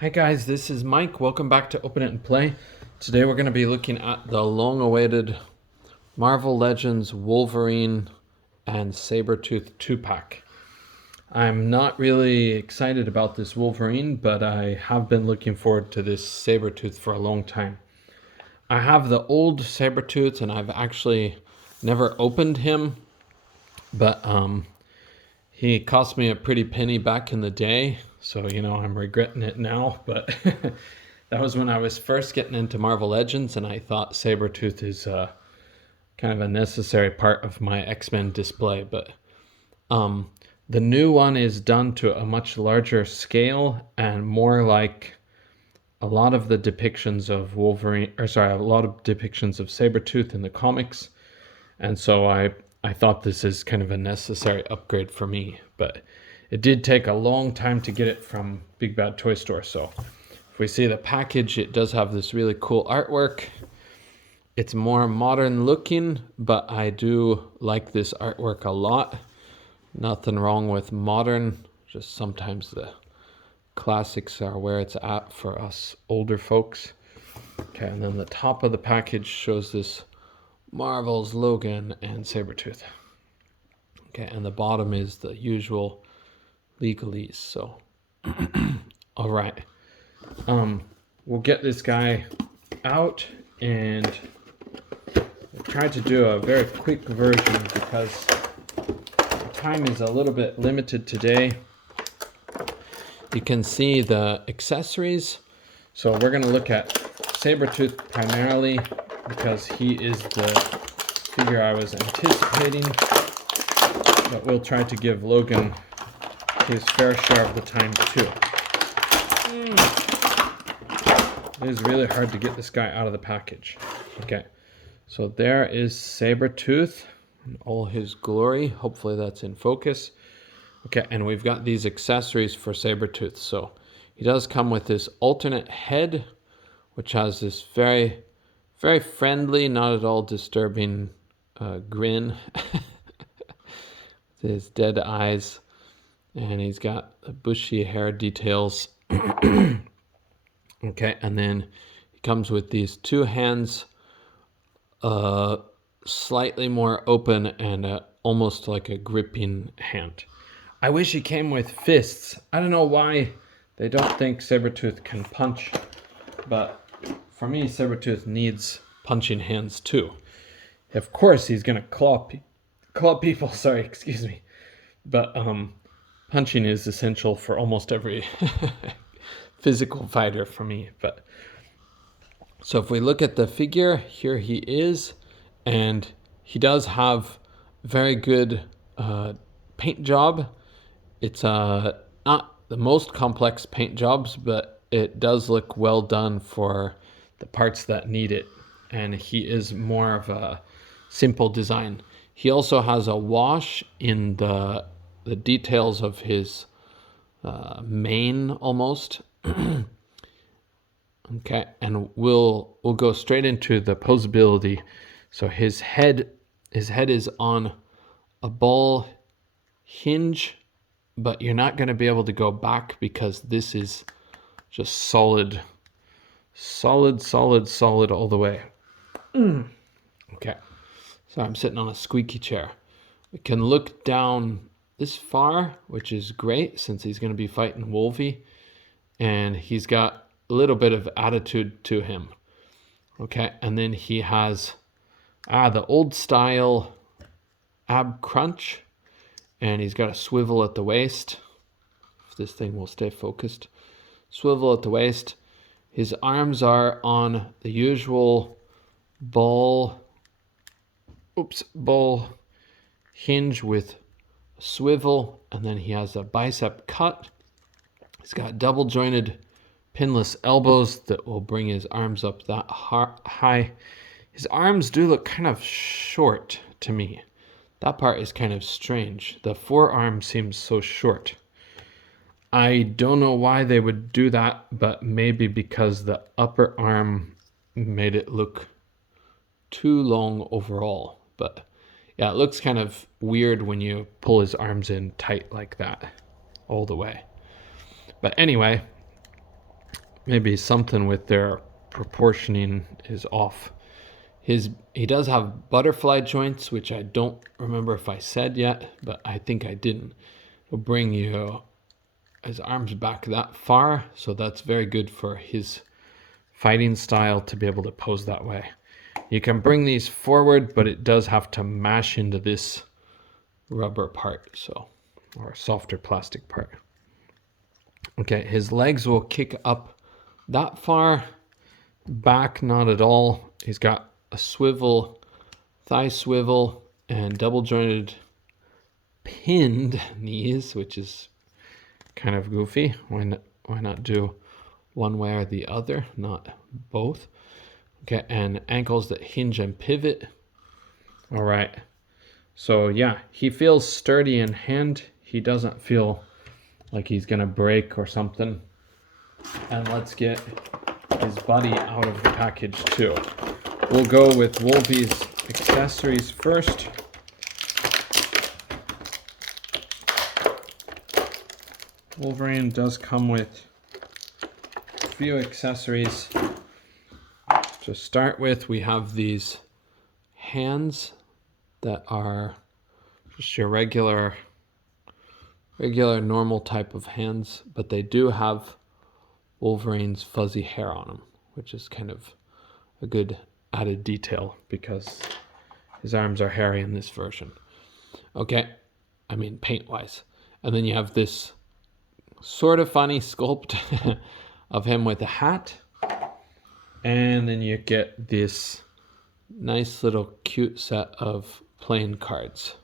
Hi guys, this is Mike. Welcome back to Open It and Play. Today we're going to be looking at the long-awaited Marvel Legends Wolverine and Sabertooth 2-pack. I'm not really excited about this Wolverine, but I have been looking forward to this Sabertooth for a long time. I have the old Sabertooth and I've actually never opened him, but he cost me a pretty penny back in the day, so I'm regretting it now, but that was when I was first getting into Marvel Legends, and I thought Sabretooth is kind of a necessary part of my X-Men display. But the new one is done to a much larger scale and more like a lot of the depictions of a lot of depictions of Sabretooth in the comics. And so I thought this is kind of a necessary upgrade for me, but it did take a long time to get it from Big Bad Toy Store. So if we see the package, it does have this really cool artwork. It's more modern looking, but I do like this artwork a lot. Nothing wrong with modern, just sometimes the classics are where it's at for us older folks. Okay, and then the top of the package shows this Marvel's Logan and Sabertooth. Okay, and the bottom is the usual legalese. So, all right, we'll get this guy out and we'll try to do a very quick version because time is a little bit limited today. You can see the accessories. So we're going to look at Sabertooth primarily because he is the figure I was anticipating, but we'll try to give Logan his fair share of the time too. It is really hard to get this guy out of the package. Okay, so there is Sabertooth in all his glory. Hopefully that's in focus. Okay, and we've got these accessories for Sabertooth. So he does come with this alternate head, which has this very, very friendly, not at all disturbing grin. His dead eyes, and he's got bushy hair details. Okay, and then he comes with these two hands, slightly more open and almost like a gripping hand. I wish he came with fists. I don't know why they don't think Sabertooth can punch, but for me, Sabertooth needs punching hands too. Of course, he's gonna claw people. Sorry, excuse me, but punching is essential for almost every physical fighter for me. But so if we look at the figure, here he is, and he does have very good paint job. It's not the most complex paint jobs, but it does look well done for the parts that need it. And he is more of a simple design. He also has a wash in the details of his mane almost. Okay, and we'll go straight into the posability. So his head is on a ball hinge, but you're not going to be able to go back because this is just solid all the way. Okay, so I'm sitting on a squeaky chair. We can look down this far, which is great since he's going to be fighting Wolvie, and he's got a little bit of attitude to him. Okay, and then he has the old style ab crunch, and he's got a swivel at the waist. If this thing will stay focused. Swivel at the waist. His arms are on the usual ball hinge with a swivel, and then he has a bicep cut. He's got double jointed pinless elbows that will bring his arms up that high. His arms do look kind of short to me. That part is kind of strange. The forearm seems so short. I don't know why they would do that, but maybe because the upper arm made it look too long overall. But yeah, it looks kind of weird when you pull his arms in tight like that all the way. But anyway, maybe something with their proportioning is off. He does have butterfly joints, which I don't remember if I said yet, but I think I didn't. It'll bring his arms back that far, so that's very good for his fighting style to be able to pose that way. You can bring these forward, but it does have to mash into this rubber part, so, or a softer plastic part. Okay, his legs will kick up that far, back not at all. He's got a swivel, thigh swivel, and double jointed pinned knees, which is kind of goofy. Why not do one way or the other, not both? Okay, and ankles that hinge and pivot. All right. So yeah, he feels sturdy in hand. He doesn't feel like he's gonna break or something. And let's get his buddy out of the package too. We'll go with Wolvie's accessories first. Wolverine does come with a few accessories. To start with, we have these hands that are just your regular normal type of hands, but they do have Wolverine's fuzzy hair on them, which is kind of a good added detail because his arms are hairy in this version. Okay, I mean paint-wise. And then you have this sort of funny sculpt of him with a hat. And then you get this nice little cute set of playing cards.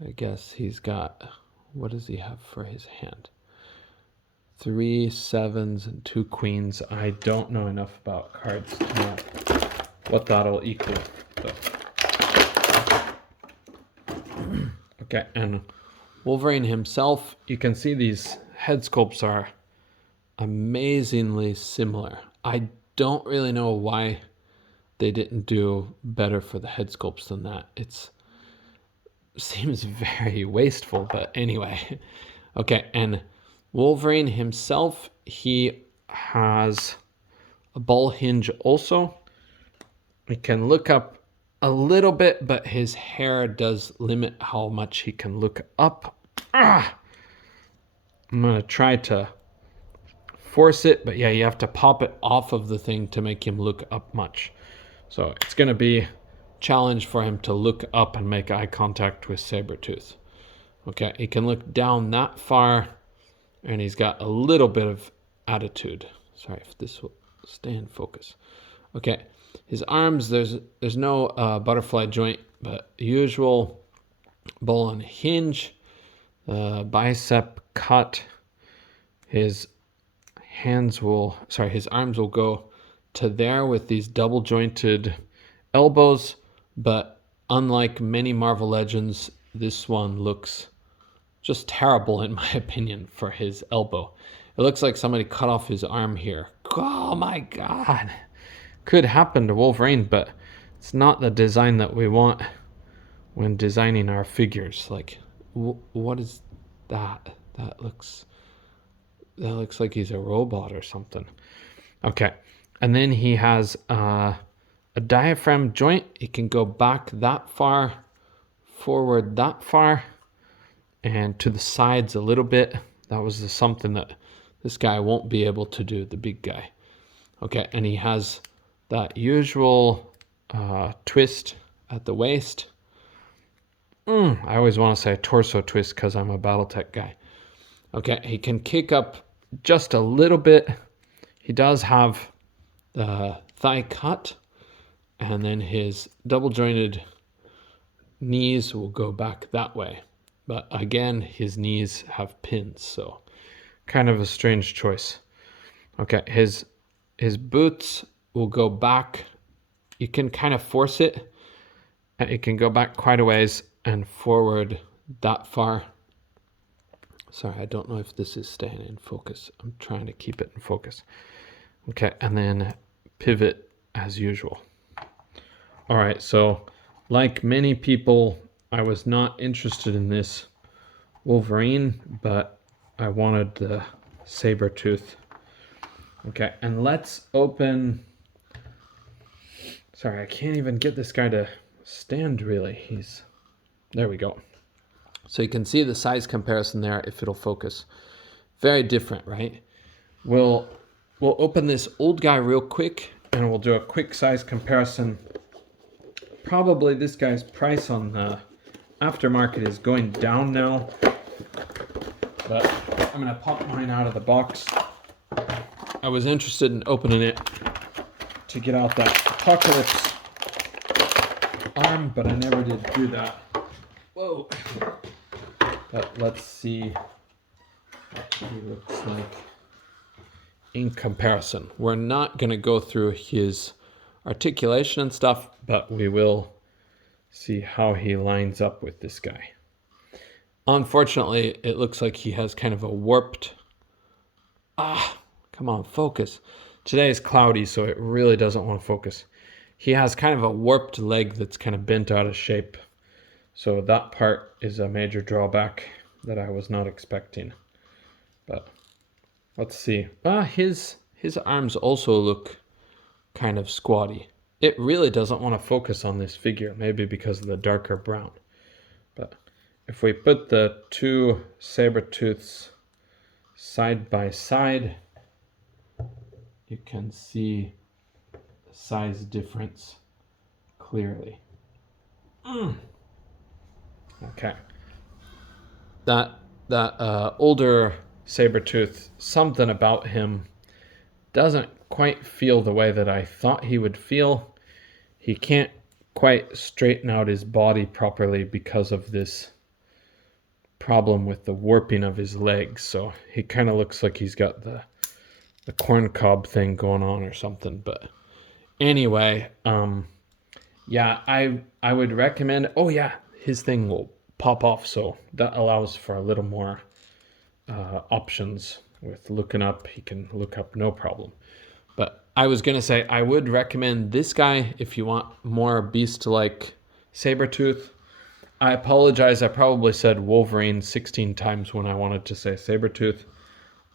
I guess he's got, what does he have for his hand? 3 sevens and 2 queens. I don't know enough about cards to know what that'll equal. Okay, and Wolverine himself, you can see these head sculpts are amazingly similar. I don't really know why they didn't do better for the head sculpts than that. It seems very wasteful, but anyway. Okay, and Wolverine himself, he has a ball hinge also. He can look up a little bit, but his hair does limit how much he can look up. I'm going to try to force it, but yeah, you have to pop it off of the thing to make him look up much. So it's going to be a challenge for him to look up and make eye contact with Sabertooth. Okay, he can look down that far, and he's got a little bit of attitude. Sorry if this will stay in focus. Okay, his arms, there's no butterfly joint, but usual ball on hinge, bicep cut. His arms will go to there with these double jointed elbows, but unlike many Marvel Legends, this one looks just terrible in my opinion for his elbow. It looks like somebody cut off his arm here. Oh my God. Could happen to Wolverine, but it's not the design that we want when designing our figures. Like, what is that? That looks like he's a robot or something. Okay, and then he has a diaphragm joint. He can go back that far, forward that far, and to the sides a little bit. That was something that this guy won't be able to do, the big guy. Okay, and he has that usual twist at the waist. I always want to say torso twist because I'm a Battletech guy. Okay, he can kick up just a little bit. He does have the thigh cut, and then his double jointed knees will go back that way. But again, his knees have pins, so kind of a strange choice. Okay, his boots will go back. You can kind of force it. It can go back quite a ways and forward that far. Sorry, I don't know if this is staying in focus. I'm trying to keep it in focus. Okay, and then pivot as usual. All right, so like many people, I was not interested in this Wolverine, but I wanted the Sabertooth. Okay, and let's open... Sorry, I can't even get this guy to stand really. There we go. So you can see the size comparison there if it'll focus. Very different, right? We'll open this old guy real quick and we'll do a quick size comparison. Probably this guy's price on the aftermarket is going down now, but I'm gonna pop mine out of the box. I was interested in opening it to get out that Apocalypse arm, but I never did do that. Whoa. But let's see what he looks like in comparison. We're not going to go through his articulation and stuff, but we will see how he lines up with this guy. Unfortunately, it looks like he has kind of a warped... come on, focus. Today is cloudy, so it really doesn't want to focus. He has kind of a warped leg that's kind of bent out of shape. So that part is a major drawback that I was not expecting. But let's see. His arms also look kind of squatty. It really doesn't want to focus on this figure, maybe because of the darker brown. But if we put the two Sabertooths side by side, you can see the size difference clearly. Okay. That older Sabertooth, something about him doesn't quite feel the way that I thought he would feel. He can't quite straighten out his body properly because of this problem with the warping of his legs. So he kind of looks like he's got the corn cob thing going on or something. But anyway, yeah, I would recommend... Oh yeah, his thing will pop off, so that allows for a little more options with looking up. He can look up no problem. But I was going to say, I would recommend this guy if you want more beast-like Sabertooth. I apologize, I probably said Wolverine 16 times when I wanted to say Sabertooth.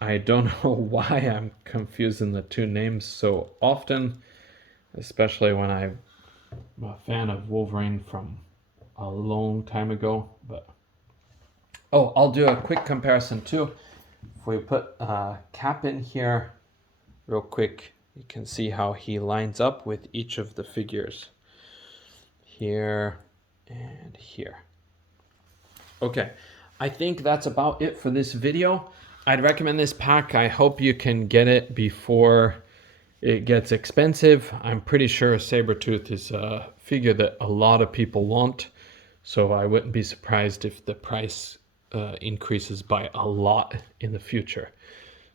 I don't know why I'm confusing the two names so often, especially when I'm a fan of Wolverine from a long time ago. But oh, I'll do a quick comparison too. If we put a cap in here real quick, you can see how he lines up with each of the figures here and here. Okay, I think that's about it for this video. I'd recommend this pack. I hope you can get it before it gets expensive. I'm pretty sure Sabertooth is a figure that a lot of people want, so I wouldn't be surprised if the price increases by a lot in the future.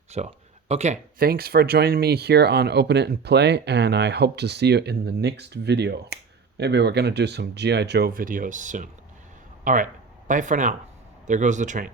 So, okay, thanks for joining me here on Open It and Play, and I hope to see you in the next video. Maybe we're going to do some G.I. Joe videos soon. All right, bye for now. There goes the train.